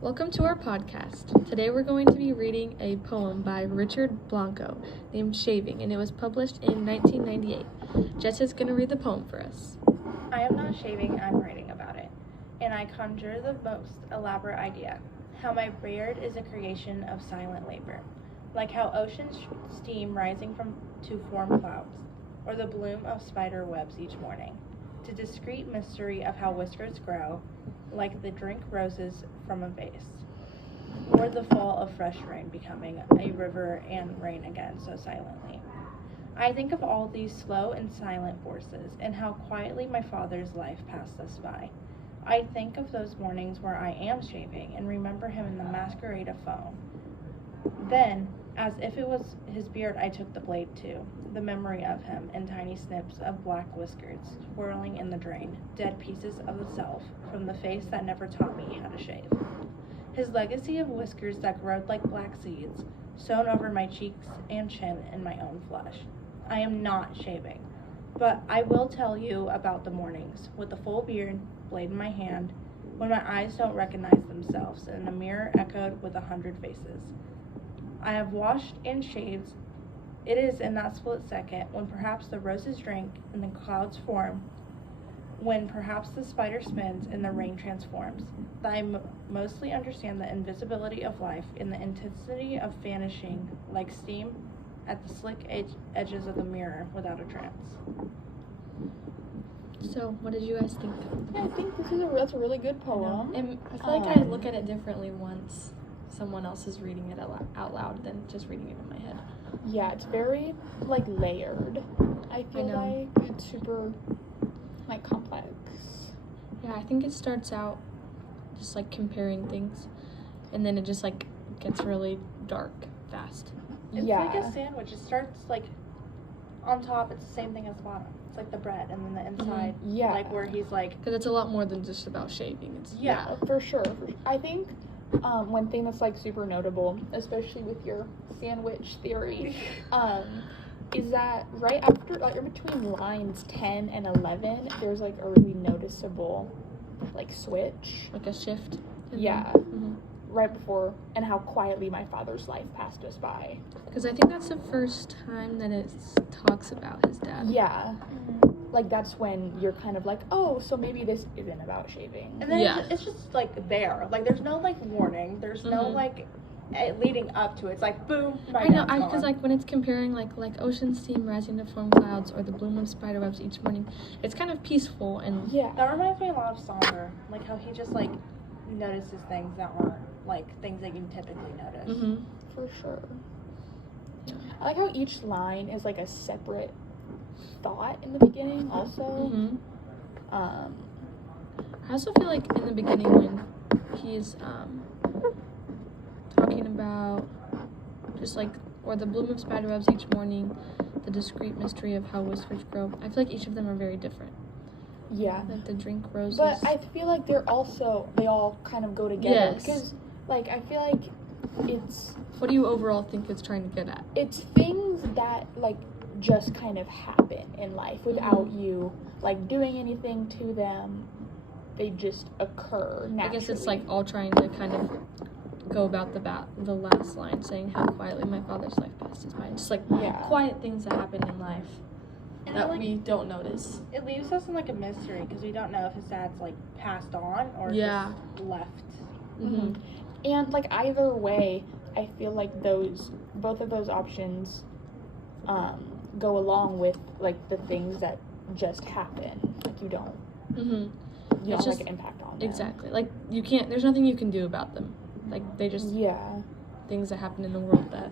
Welcome to our podcast. Today we're going to be reading a poem by Richard Blanco named Shaving, and it was published in 1998. Jessa's going to read the poem for us. I am not shaving, I'm writing about it, and I conjure the most elaborate idea, how my beard is a creation of silent labor, like how ocean steam rising to form clouds, or the bloom of spider webs each morning, to discreet mystery of how whiskers grow, like the drink roses from a vase, or the fall of fresh rain becoming a river and rain again so silently. I think of all these slow and silent forces, and how quietly my father's life passed us by. I think of those mornings where I am shaving, and remember him in the masquerade of foam. Then, as if it was his beard I took the blade to, the memory of him in tiny snips of black whiskers, swirling in the drain, dead pieces of the self, from the face that never taught me how to shave. His legacy of whiskers that growed like black seeds, sewn over my cheeks and chin in my own flesh. I am not shaving, but I will tell you about the mornings, with the full beard, blade in my hand, when my eyes don't recognize themselves, and a mirror echoed with 100 faces. I have washed and shaved. It is in that split second, when perhaps the roses drink and the clouds form, when perhaps the spider spins and the rain transforms, that I mostly understand the invisibility of life and the intensity of vanishing like steam at the slick edges of the mirror without a trance. So, what did you guys think? Yeah, I think that's a really good poem. And I feel like I look at it differently once someone else is reading it out loud than just reading it in my head. Yeah, it's very, layered. I feel like it's super, complex. Yeah, I think it starts out just, comparing things, and then it just, gets really dark fast. It's like a sandwich. It starts, on top, it's the same thing as the bottom. It's like the bread, and then the inside, where he's, Because it's a lot more than just about shaving. It's, yeah, for sure. I think one thing that's, super notable, especially with your sandwich theory, is that right after, in between lines 10 and 11, there's, a really noticeable, switch. Like a shift. Yeah. Mm-hmm. Right before, and how quietly my father's life passed us by. Because I think that's the first time that it talks about his dad. Yeah. Mm-hmm. That's when you're kind of oh, so maybe this isn't about shaving. And then it's just, there. There's no, warning. There's no, leading up to it. It's boom. I know, because, when it's comparing, like ocean steam rising to form clouds or the bloom of spider webs each morning, it's kind of peaceful and... Yeah. That reminds me a lot of Somber. How he just, notices things that aren't, things that you typically notice. Mm-hmm. For sure. Yeah. I like how each line is, a separate thought in the beginning, also. Mm-hmm. I also feel like in the beginning when he's, talking about just, or the bloom of spider webs each morning, the discreet mystery of how whiskers grow, I feel like each of them are very different. Yeah. The drink roses. But I feel like they all kind of go together. Yes. Because, I feel like it's... What do you overall think it's trying to get at? It's things that, just kind of happen in life without you, doing anything to them. They just occur naturally. I guess it's, all trying to kind of go about the last line, saying how quietly my father's life passed his by. Just, quiet things that happen in life. And that we don't notice. It leaves us in a mystery because we don't know if his dad's passed on or just left. Mm-hmm. And either way, I feel like both of those options go along with the things that just happen. You don't. Mm-hmm. You don't have an impact on them. Exactly. You can't. There's nothing you can do about them. They just things that happen in the world that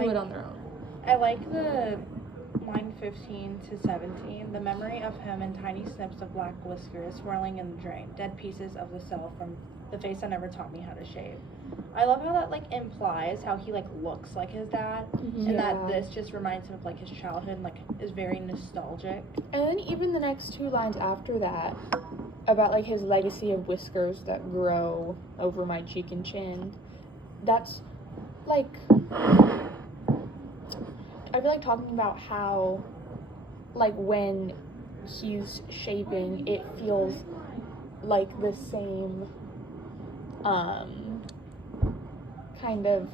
do it on their own. I like the line 15 to 17, the memory of him in tiny snips of black whiskers swirling in the drain, dead pieces of the self from the face that never taught me how to shave. I love how that implies how he looks like his dad, and that this just reminds him of his childhood, and is very nostalgic. And then even the next two lines after that, about his legacy of whiskers that grow over my cheek and chin, that's I feel talking about how when he's shaving, it feels the same kind of.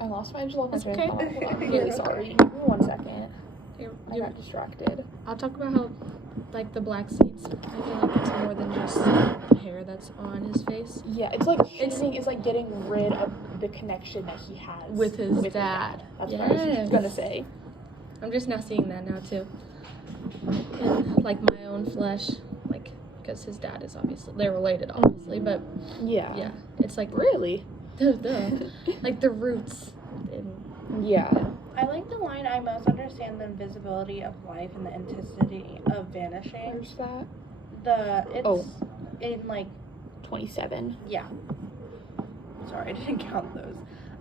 I lost my train of thought. I'm really sorry. Give me 1 second. I got distracted. I'll talk about how, like, the black seeds, I feel like it's more than just the hair that's on his face. Yeah, it's like shaving is like getting rid of the connection that he has With his dad. That's what I was gonna say. I'm just now seeing that now, too. In, like, my own flesh, like, because his dad is obviously, they're related, obviously, but, yeah, it's like, Really? duh. Like, the roots. Yeah. I like the line, I most understand the invisibility of life and the intensity of vanishing. Where's that? It's in, like, 27. yeah. Sorry, I didn't count those.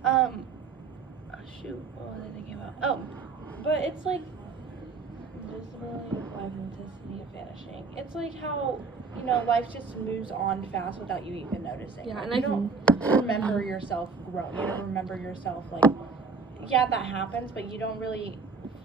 Oh, shoot, what was I thinking about? Oh, but it's like, invisibility of life and intensity of vanishing. It's like how, you know, life just moves on fast without you even noticing. Yeah, and you don't remember yourself growing. You don't remember yourself, like, yeah, that happens, but you don't really,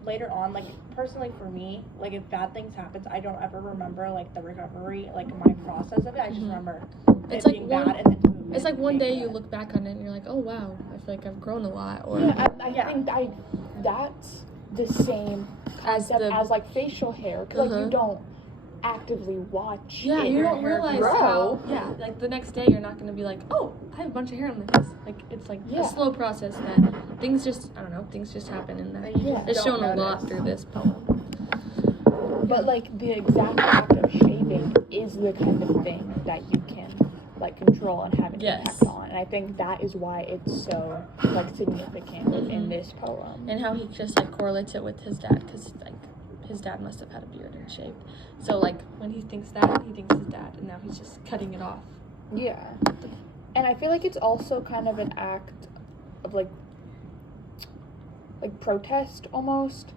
later on, like, personally for me, like, if bad things happen, I don't ever remember, like, the recovery, like, my process of it. I just remember it's it like being bad and then it's like one day you look back on it and you're like, oh wow, I feel like I've grown a lot. Or I think that's the same concept as like facial hair, because like you don't actively watch it. You don't realize grow. how like the next day you're not going to be like, oh, I have a bunch of hair on my face. Like it's like a slow process that things just, I don't know, things just happen in that. It's shown a lot through this poem. But like the exact act of shaving is the kind of thing that you can like control and have an impact on, and I think that is why it's so like significant within this poem. And how he just like correlates it with his dad, because like his dad must have had a beard and shaved. So like when he thinks that, he thinks his dad, and now he's just cutting it off. Yeah, and I feel like it's also kind of an act of like protest almost.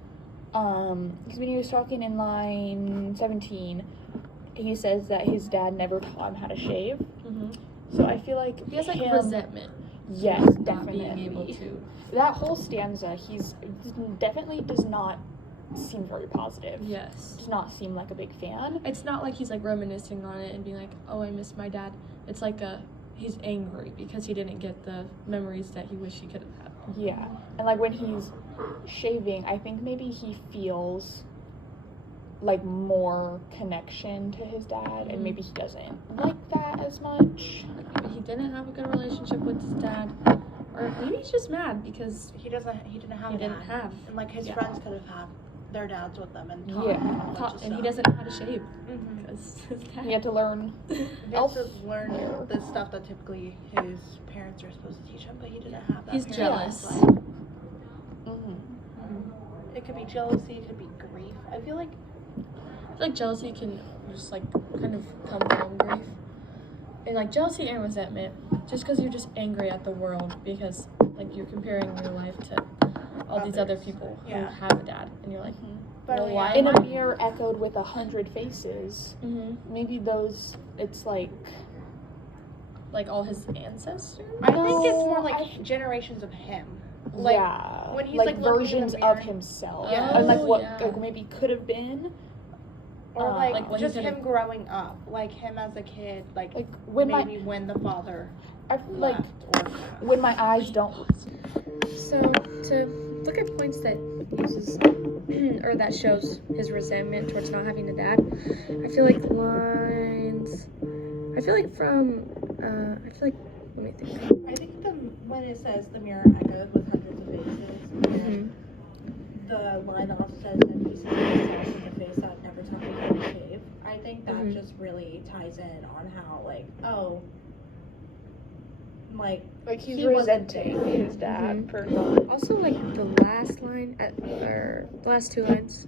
Because when he was talking in line 17, he says that his dad never taught him how to shave. So I feel like he has like resentment. Yes, definitely. Being able to. That whole stanza, definitely does not seem very positive. Yes. Does not seem like a big fan. It's not like he's like reminiscing on it and being like, oh, I miss my dad. It's like he's angry because he didn't get the memories that he wished he could have had. Yeah. And like when he's shaving, I think maybe he feels like more connection to his dad, and maybe he doesn't like that as much. Maybe he didn't have a good relationship with his dad, or maybe he's just mad because he didn't have a dad. And like his friends could have had their dads with them and taught and he doesn't know how to shave because he had to learn. He had to learn the stuff that typically his parents are supposed to teach him, but he didn't have that. He's jealous. It could be jealousy, it could be grief. I feel like jealousy can just like kind of come from grief, and like jealousy and resentment, just because you're just angry at the world because like you're comparing your life to all these other people who have a dad, and you're like, but why in a mirror echoed with 100 faces. Maybe it's like all his ancestors. I think it's more like generations of him. Like, when he's like versions of himself, and like what like maybe could have been, or like just him growing up, like him as a kid, like when when the father like when my eyes don't. So to look at points that uses or that shows his resentment towards not having a dad, I feel like lines. I feel like let me think. I think when it says the mirror echoed with hundreds of faces, and the line that also says that he said himself in the face that never taught me how to shave. I think that just really ties in on how like he's resenting his dad for not. Also, like the last line or the last two lines.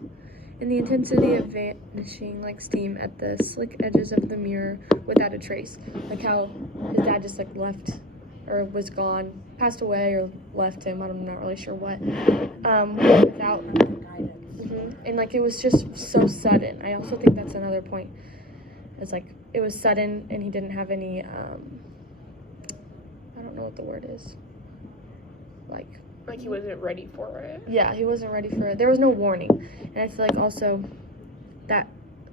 In the intensity of vanishing like steam at the slick edges of the mirror without a trace. Like how his dad just like left or was gone, passed away or left him, I'm not really sure what. Without guidance. And like it was just so sudden. I also think that's another point. It's like it was sudden and he didn't have any I don't know what the word is. Like he wasn't ready for it. Yeah, he wasn't ready for it. There was no warning. And I feel like also that,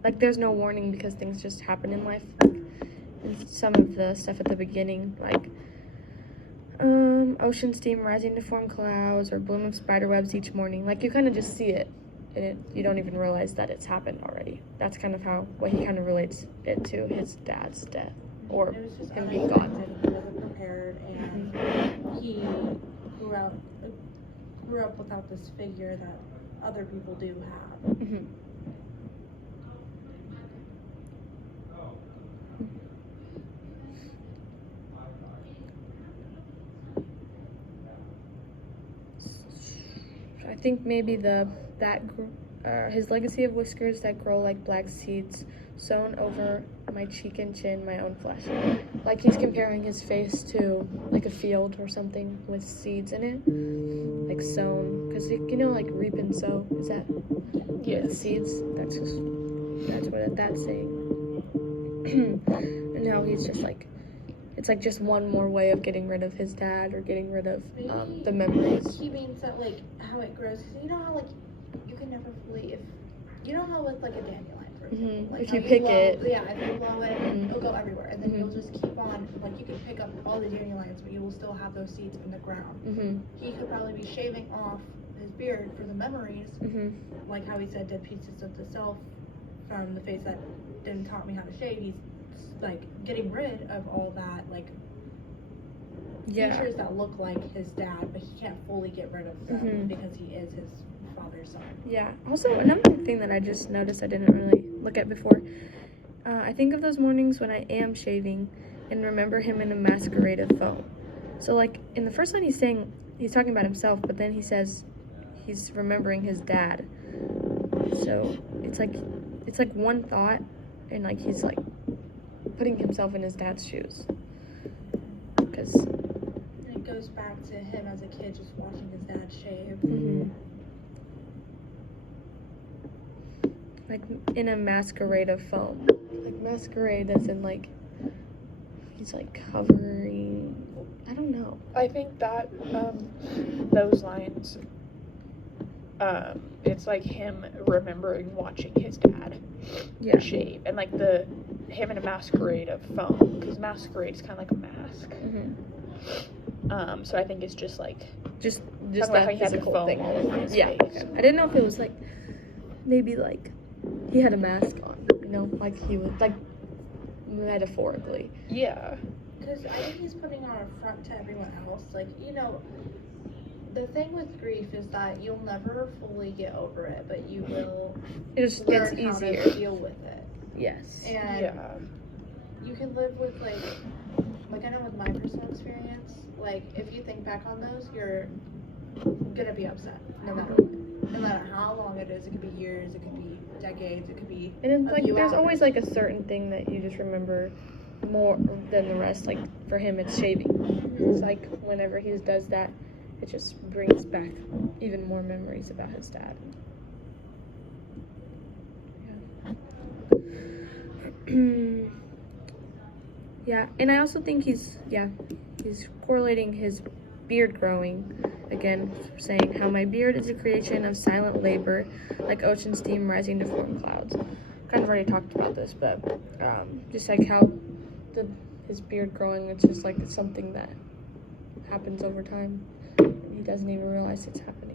like, there's no warning because things just happen in life. some of the stuff at the beginning, like ocean steam rising to form clouds or bloom of spider webs each morning. Like, you kind of just see it, and you don't even realize that it's happened already. That's kind of what he kind of relates it to his dad's death, or It was just him being gone. unexpected. He wasn't prepared, and he grew up without this figure that other people do have. Mm-hmm. I think maybe his legacy of whiskers that grow like black seeds sown over my cheek and chin, my own flesh. Like, he's comparing his face to like a field or something with seeds in it, like sown, because like reap and sow. Is that seeds? That's what that's saying. And now he's just like, it's like just one more way of getting rid of his dad, or getting rid of the memories. He means that, like, how it grows, because you know how, like, you can never fully, you know how with, like, a dandelion, for example, like, If how you pick it, yeah, if you blow it, it'll go everywhere, and then you'll just keep on, like, you can pick up all the dandelions, but you will still have those seeds in the ground. He could probably be shaving off his beard for the memories, like how he said, dead pieces of the self from the face that didn't taught me how to shave. He's like getting rid of all that, like, features that look like his dad, but he can't fully get rid of them because he is his father's son. Yeah. Also, another thing that I just noticed I didn't really look at before, I think of those mornings when I am shaving and remember him in a masquerade of foam. So, like, in the first line he's talking about himself, but then he says he's remembering his dad. So it's like one thought, and like he's like putting himself in his dad's shoes. Because it goes back to him as a kid just watching his dad shave. Like, in a masquerade of foam. Like, masquerade as in, like, he's like covering, I don't know. I think that those lines, it's like him remembering watching his dad shave, and like him in a masquerade of foam, because masquerade is kind of like a mask. So I think it's just like just that how he had a foam thing all over his face. Okay. I didn't know if it was like maybe like he had a mask on, like he was like metaphorically. Yeah. Because I think he's putting on a front to everyone else. Like, the thing with grief is that you'll never fully get over it, but you will. It just gets learn how easier. to deal with it. Yes. And you can live with like I know with my personal experience, like, if you think back on those, you're gonna be upset no matter what. No matter how long it is, it could be years, it could be decades, it could be. And it's like there's hours. always like a certain thing that you just remember more than the rest. Like, for him, it's shaving. It's like whenever he does that, it just brings back even more memories about his dad. Yeah, and I also think he's correlating his beard growing, again, saying how my beard is a creation of silent labor, like ocean steam rising to form clouds. Kind of already talked about this, but just like how his beard growing, it's just like it's something that happens over time. He doesn't even realize it's happening.